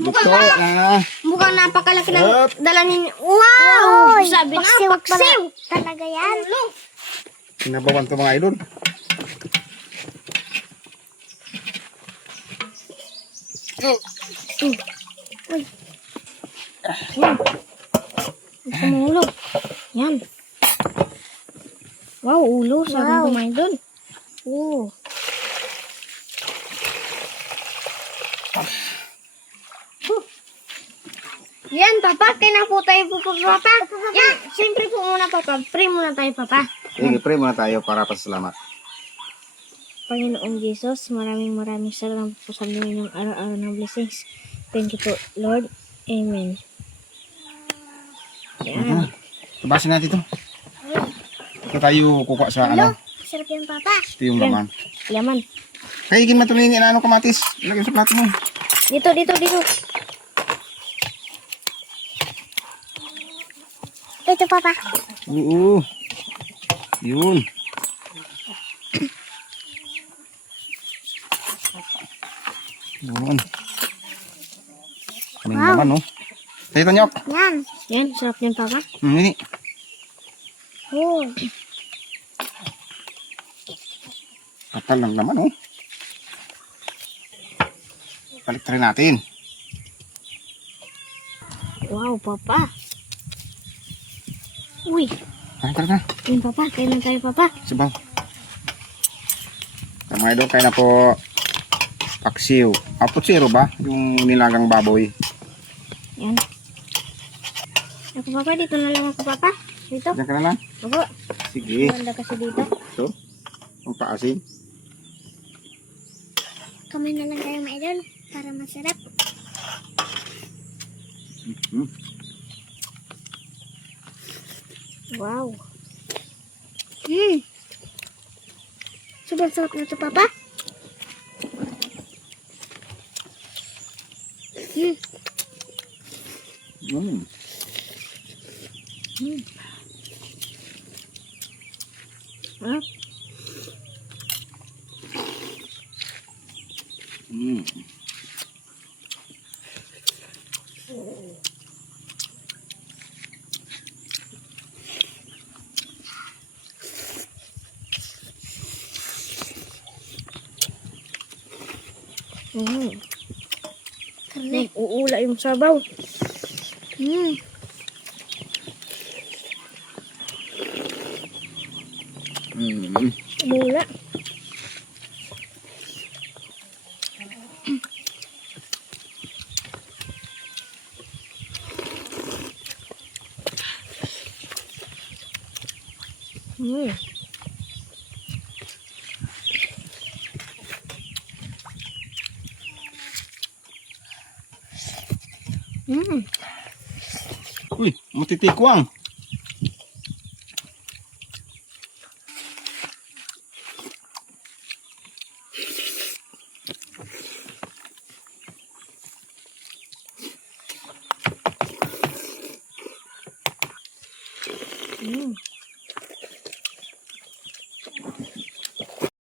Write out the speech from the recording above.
Luto na. Mukhang napakalaki ng dala ninyo. Wow! Sabi na, paksiw. Talaga yan. Sinabawan to mga idol. Sumulog. Yan. Wow, ulo. Sabi Wow. kumain dun. Oh. Yan, Papa. Kaya na po tayo po, Papa. Yan, siyempre po muna, Papa. Pray muna tayo, Papa. Sige, pray muna tayo para pasalamat. Panginoong Jesus, maraming salamat po sa inyong araw-araw ng blessings. Thank you po, Lord. Amen. Yan. Tabasin natin ito. Ito tayo kukuha sa ano. Sarap yan, Papa. Ito yung laman. Laman. Kaigin mo ito nini na ano kamatis. Ilagay sa plato mo. Dito. Ito, Papa. Oo. Yun. Yun. Kaming laman, no? Tayo tanyok. Yan. Yan, sarap yan, Papa. Nini. Oh. Kapal ng laman, oh. Balik rin natin. Wow, Papa. Uy, Tara. yun, Papa. Kaya na tayo, Papa. Sabaw. Mga idol, kaya na po paksiw. Putsiro ba? Yung nilagang baboy. Yan. Ako, Papa. Dito na lang ako, Papa. Dito. Diyan ka na lang. Ako. Sige. Ganda kasi dito. Ito. Ang paasin. Kamay na lang tayo, mga idol. Para masarap. Hmm. Wow. Sobrang sarap na ito, Papa. Mm. Ha? Mm. Karne. Uula yung sabaw. Mm. Umula. Uy, matitikwang.